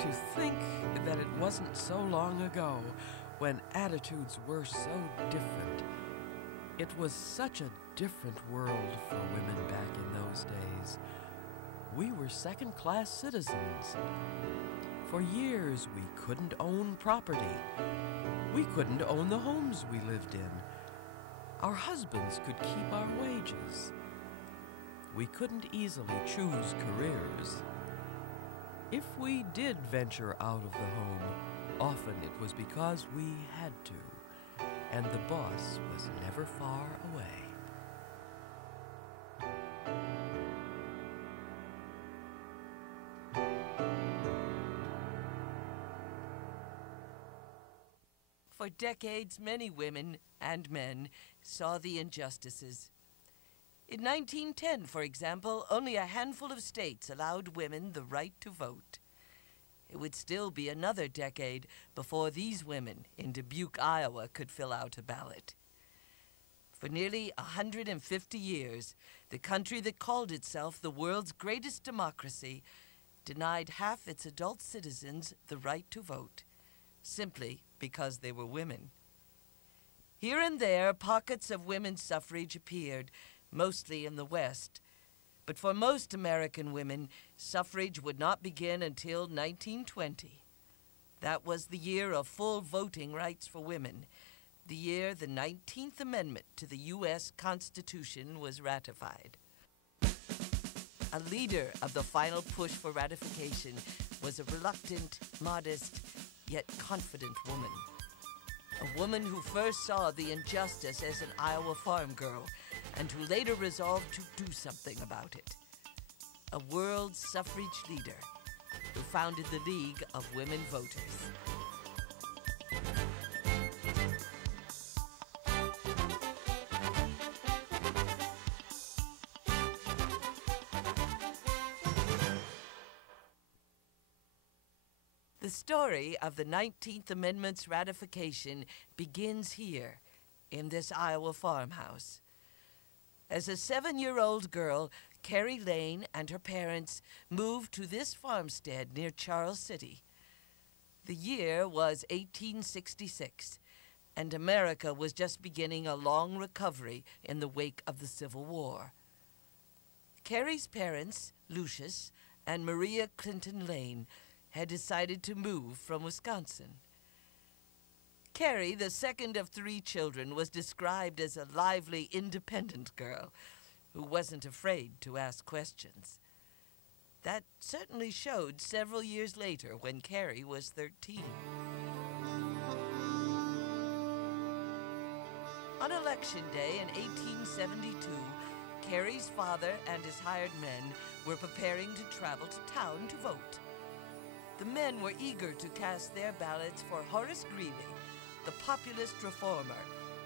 To think that it wasn't so long ago when attitudes were so different. It was such a different world for women back in those days. We were second-class citizens. For years, we couldn't own property. We couldn't own the homes we lived in. Our husbands could keep our wages. We couldn't easily choose careers. If we did venture out of the home, often it was because we had to, and the boss was never far away. For decades, many women and men saw the injustices. In 1910, for example, only a handful of states allowed women the right to vote. It would still be another decade before these women in Dubuque, Iowa, could fill out a ballot. For nearly 150 years, the country that called itself the world's greatest democracy denied half its adult citizens the right to vote, simply because they were women. Here and there, pockets of women's suffrage appeared, mostly in the West. But for most American women, suffrage would not begin until 1920. That was the year of full voting rights for women, the year the 19th Amendment to the U.S. Constitution was ratified. A leader of the final push for ratification was a reluctant, modest, yet confident woman. A woman who first saw the injustice as an Iowa farm girl and who later resolved to do something about it. A world suffrage leader who founded the League of Women Voters. The story of the 19th Amendment's ratification begins here, in this Iowa farmhouse. As a 7-year-old girl, Carrie Lane and her parents moved to this farmstead near Charles City. The year was 1866, and America was just beginning a long recovery in the wake of the Civil War. Carrie's parents, Lucius and Maria Clinton Lane, had decided to move from Wisconsin. Carrie, the second of 3 children, was described as a lively, independent girl who wasn't afraid to ask questions. That certainly showed several years later when Carrie was 13. On Election Day in 1872, Carrie's father and his hired men were preparing to travel to town to vote. The men were eager to cast their ballots for Horace Greeley, the populist reformer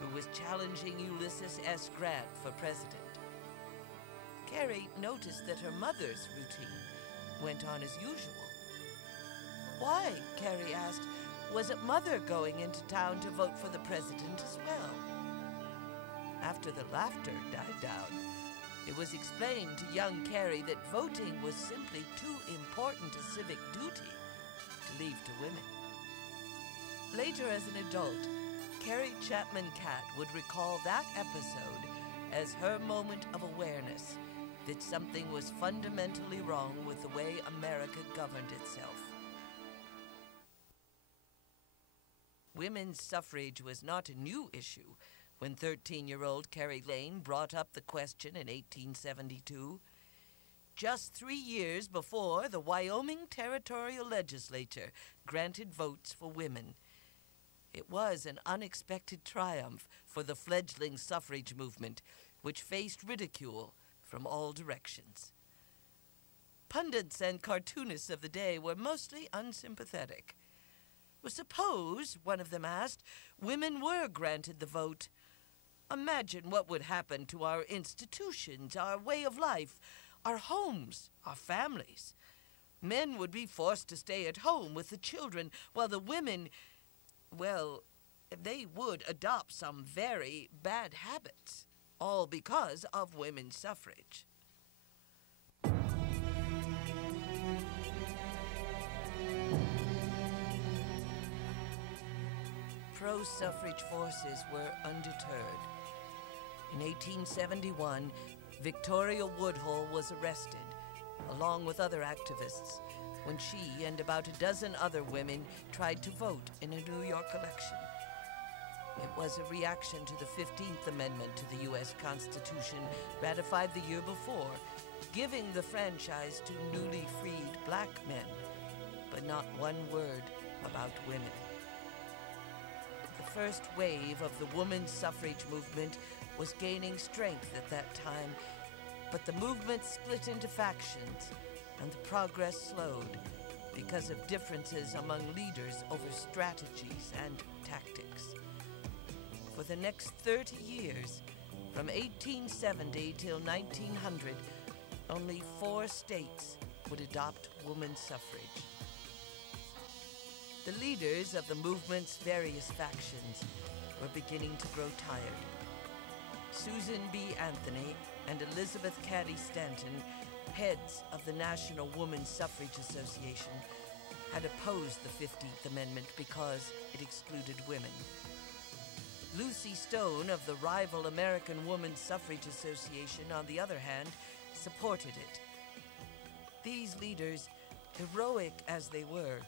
who was challenging Ulysses S. Grant for president. Carrie noticed that her mother's routine went on as usual. Why, Carrie asked, wasn't Mother going into town to vote for the president as well? After the laughter died down, it was explained to young Carrie that voting was simply too important a civic duty to leave to women. Later as an adult, Carrie Chapman Catt would recall that episode as her moment of awareness that something was fundamentally wrong with the way America governed itself. Women's suffrage was not a new issue when 13-year-old Carrie Lane brought up the question in 1872. Just 3 years before, the Wyoming Territorial Legislature granted votes for women. It was an unexpected triumph for the fledgling suffrage movement, which faced ridicule from all directions. Pundits and cartoonists of the day were mostly unsympathetic. Well, suppose, one of them asked, women were granted the vote. Imagine what would happen to our institutions, our way of life, our homes, our families. Men would be forced to stay at home with the children, while the women, well, they would adopt some very bad habits, all because of women's suffrage. pro-suffrage forces were undeterred. In 1871, Victoria Woodhull was arrested, along with other activists, when she and about a dozen other women tried to vote in a New York election. It was a reaction to the 15th Amendment to the U.S. Constitution, ratified the year before, giving the franchise to newly freed black men, but not one word about women. The first wave of the women's suffrage movement was gaining strength at that time, but the movement split into factions, and the progress slowed because of differences among leaders over strategies and tactics. For the next 30 years, from 1870 till 1900, only 4 states would adopt women's suffrage. The leaders of the movement's various factions were beginning to grow tired. Susan B. Anthony and Elizabeth Cady Stanton, heads of the National Women's Suffrage Association, had opposed the 15th Amendment because it excluded women. Lucy Stone of the rival American Women's Suffrage Association, on the other hand, supported it. These leaders, heroic as they were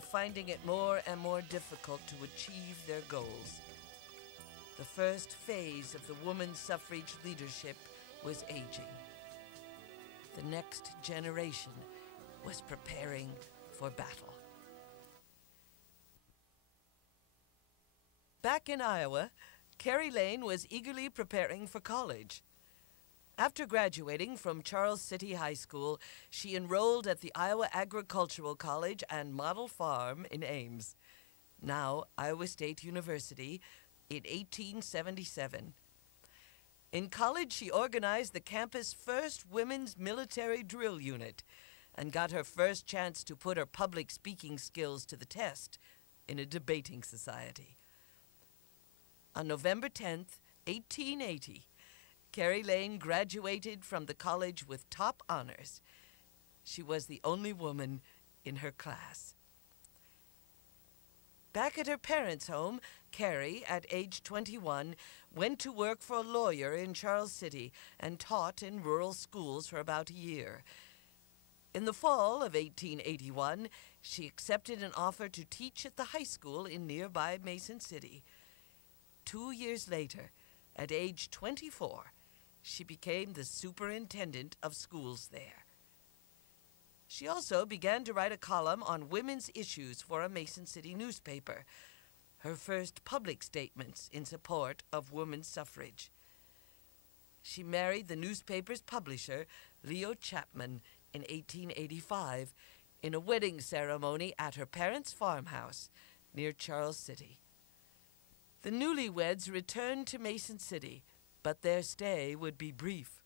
finding it more and more difficult to achieve their goals. The first phase of the women's suffrage leadership was aging. The next generation was preparing for battle. Back in Iowa, Carrie Lane was eagerly preparing for college. After graduating from Charles City High School, she enrolled at the Iowa Agricultural College and Model Farm in Ames, now Iowa State University, in 1877. In college, she organized the campus' first women's military drill unit and got her first chance to put her public speaking skills to the test in a debating society. On November 10th, 1880, Carrie Lane graduated from the college with top honors. She was the only woman in her class. Back at her parents' home, Carrie, at age 21, went to work for a lawyer in Charles City and taught in rural schools for about a year. In the fall of 1881, she accepted an offer to teach at the high school in nearby Mason City. 2 years later, at age 24, she became the superintendent of schools there. She also began to write a column on women's issues for a Mason City newspaper, her first public statements in support of women's suffrage. She married the newspaper's publisher, Leo Chapman, in 1885, in a wedding ceremony at her parents' farmhouse near Charles City. The newlyweds returned to Mason City, but their stay would be brief.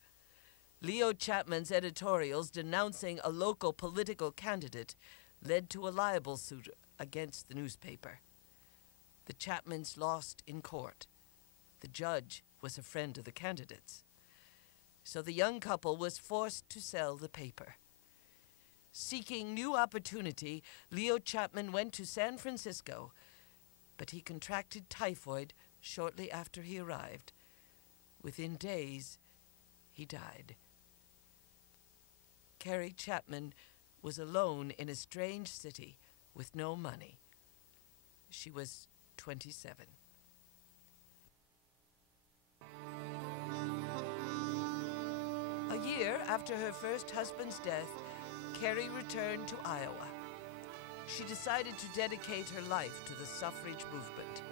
Leo Chapman's editorials denouncing a local political candidate led to a libel suit against the newspaper. The Chapmans lost in court. The judge was a friend of the candidates. So the young couple was forced to sell the paper. Seeking new opportunity, Leo Chapman went to San Francisco, but he contracted typhoid shortly after he arrived. Within days, he died. Carrie Chapman was alone in a strange city with no money. She was 27. A year after her first husband's death, Carrie returned to Iowa. She decided to dedicate her life to the suffrage movement.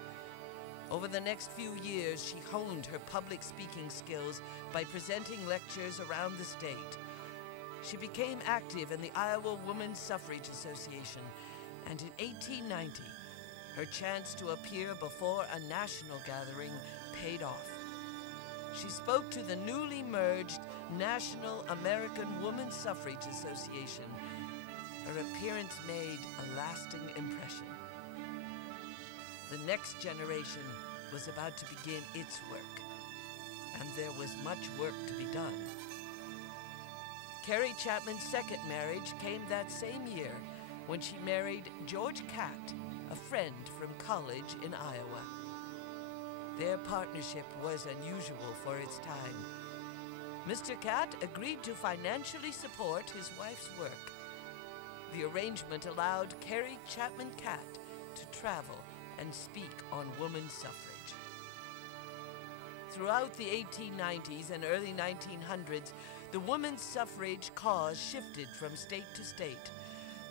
Over the next few years, she honed her public speaking skills by presenting lectures around the state. She became active in the Iowa Women's Suffrage Association, and in 1890, her chance to appear before a national gathering paid off. She spoke to the newly merged National American Women's Suffrage Association. Her appearance made a lasting impression. The next generation was about to begin its work, and there was much work to be done. Carrie Chapman's second marriage came that same year when she married George Catt, a friend from college in Iowa. Their partnership was unusual for its time. Mr. Catt agreed to financially support his wife's work. The arrangement allowed Carrie Chapman Catt to travel and speak on women's suffrage. Throughout the 1890s and early 1900s, the women's suffrage cause shifted from state to state.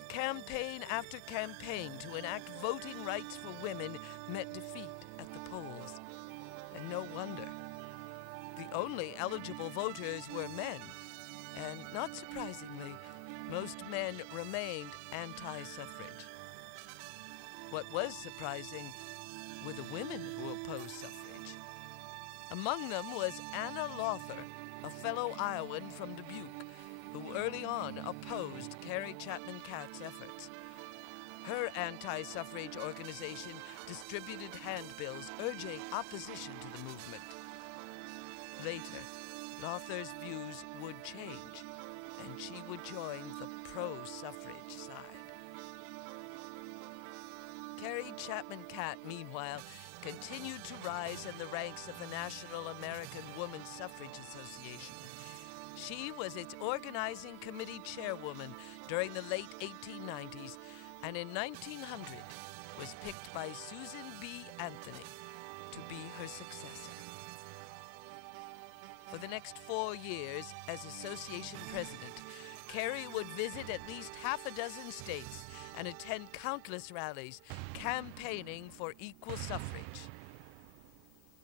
Campaign after campaign to enact voting rights for women met defeat at the polls. And no wonder. The only eligible voters were men, and not surprisingly, most men remained anti-suffrage. What was surprising were the women who opposed suffrage. Among them was Anna Lawther, a fellow Iowan from Dubuque, who early on opposed Carrie Chapman Catt's efforts. Her anti-suffrage organization distributed handbills urging opposition to the movement. Later, Lawther's views would change, and she would join the pro-suffrage side. Carrie Chapman Catt, meanwhile, continued to rise in the ranks of the National American Woman Suffrage Association. She was its organizing committee chairwoman during the late 1890s, and in 1900 was picked by Susan B. Anthony to be her successor. For the next 4 years as association president, Carrie would visit at least half a dozen states and attend countless rallies campaigning for equal suffrage.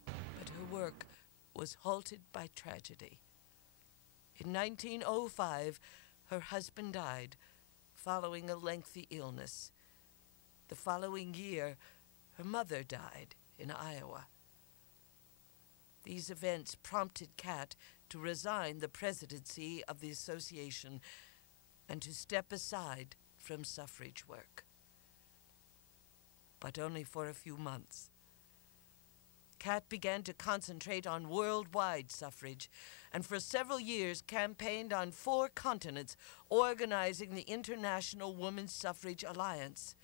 But her work was halted by tragedy. In 1905, her husband died following a lengthy illness. The following year, her mother died in Iowa. These events prompted Catt to resign the presidency of the association and to step aside from suffrage work. But only for a few months. Catt began to concentrate on worldwide suffrage, and for several years campaigned on 4 continents, organizing the International Women's Suffrage Alliance.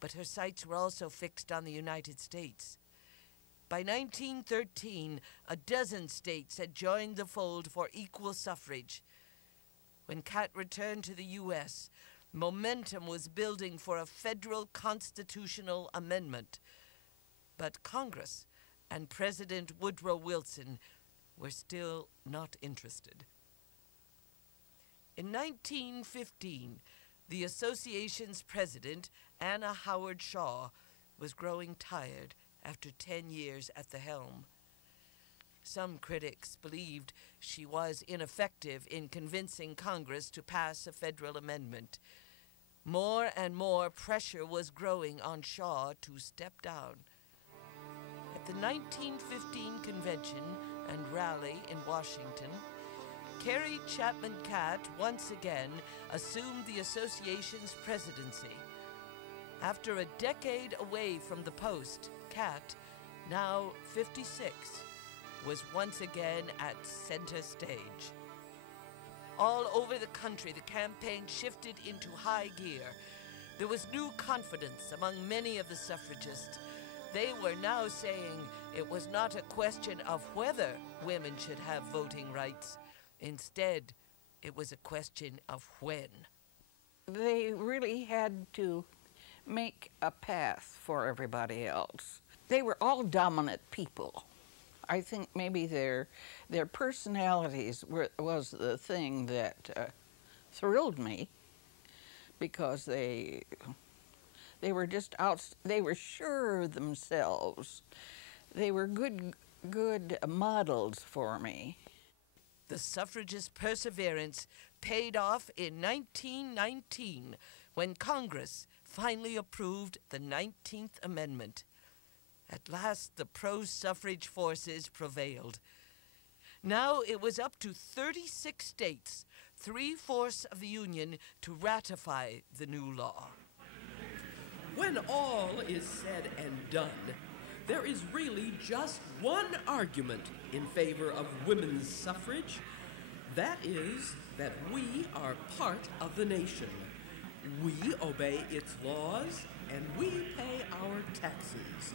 But her sights were also fixed on the United States. By 1913, a dozen states had joined the fold for equal suffrage. When Catt returned to the U.S., momentum was building for a federal constitutional amendment. But Congress and President Woodrow Wilson were still not interested. In 1915, the association's president, Anna Howard Shaw, was growing tired after 10 years at the helm. Some critics believed she was ineffective in convincing Congress to pass a federal amendment. More and more pressure was growing on Shaw to step down. At the 1915 convention and rally in Washington, Carrie Chapman Catt once again assumed the association's presidency. After a decade away from the post, Catt, now 56, was once again at center stage. All over the country, the campaign shifted into high gear. There was new confidence among many of the suffragists. They were now saying it was not a question of whether women should have voting rights. Instead, it was a question of when. They really had to make a path for everybody else. They were all dominant people. I think maybe their personalities was the thing that thrilled me, because they were just out. They were sure of themselves. They were good models for me. The suffragist perseverance paid off in 1919 when Congress finally approved the 19th Amendment. At last, the pro-suffrage forces prevailed. Now it was up to 36 states, 3/4 of the Union, to ratify the new law. When all is said and done, there is really just one argument in favor of women's suffrage. That is that we are part of the nation. We obey its laws and we pay our taxes,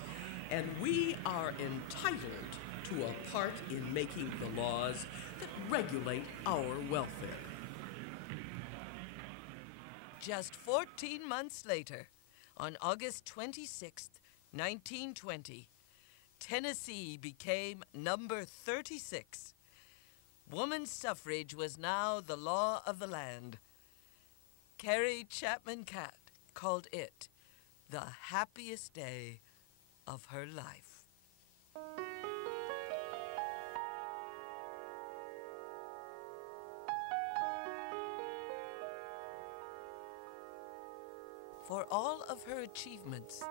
and we are entitled to a part in making the laws that regulate our welfare. Just 14 months later, on August 26th, 1920, Tennessee became number 36. Woman's suffrage was now the law of the land. Carrie Chapman Catt called it the happiest day of her life. For all of her achievements,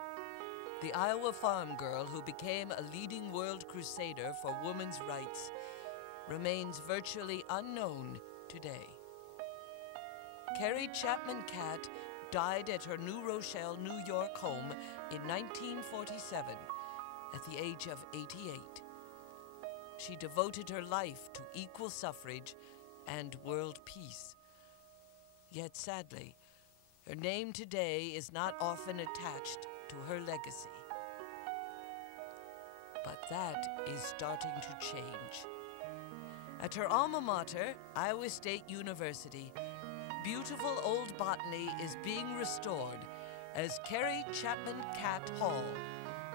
the Iowa farm girl who became a leading world crusader for women's rights remains virtually unknown today. Carrie Chapman Catt died at her New Rochelle, New York home in 1947 at the age of 88. She devoted her life to equal suffrage and world peace. Yet sadly, her name today is not often attached to her legacy. But that is starting to change. At her alma mater, Iowa State University, beautiful old botany is being restored as Carrie Chapman Catt Hall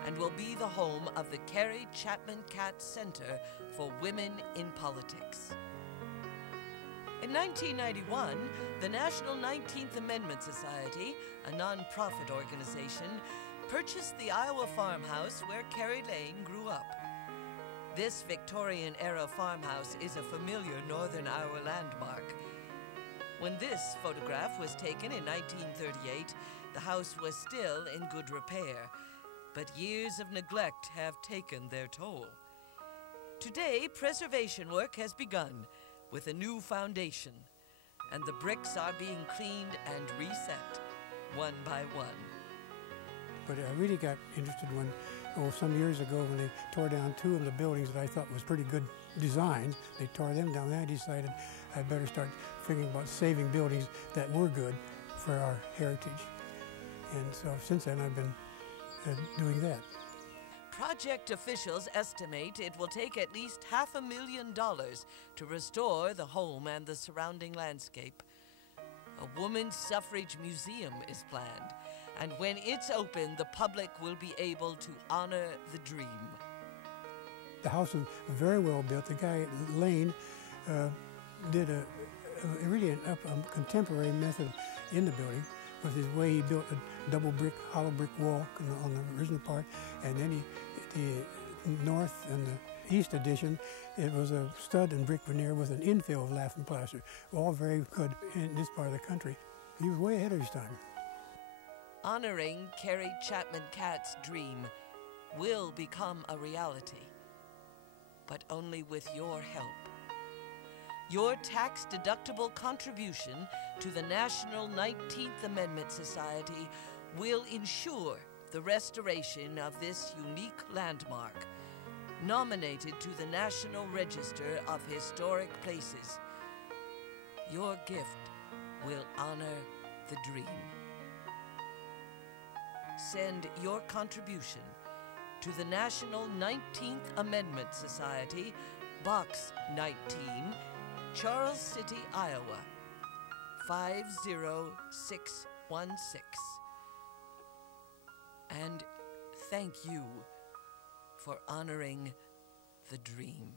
and will be the home of the Carrie Chapman Catt Center for Women in Politics. In 1991, the National 19th Amendment Society, a non-profit organization, purchased the Iowa farmhouse where Carrie Lane grew up. This Victorian-era farmhouse is a familiar northern Iowa landmark. When this photograph was taken in 1938, the house was still in good repair, but years of neglect have taken their toll. Today, preservation work has begun with a new foundation, and the bricks are being cleaned and reset, one by one. But I really got interested when, some years ago when they tore down two of the buildings that I thought was pretty good designs. They tore them down, and I decided I better start thinking about saving buildings that were good for our heritage. And so since then I've been doing that. Project officials estimate it will take at least $500,000 to restore the home and the surrounding landscape. A women's suffrage museum is planned, and when it's open, the public will be able to honor the dream. The house was very well built. The guy, Lane, did a contemporary method in the building with his way he built a double brick, hollow brick wall on the original part, and then the north and the east addition, it was a stud and brick veneer with an infill of lath and plaster, all very good in this part of the country. He was way ahead of his time. Honoring Carrie Chapman Catt's dream will become a reality, but only with your help. Your tax-deductible contribution to the National 19th Amendment Society will ensure the restoration of this unique landmark, nominated to the National Register of Historic Places. Your gift will honor the dream. Send your contribution to the National 19th Amendment Society, Box 19, Charles City, Iowa, 50616. And thank you for honoring the dream.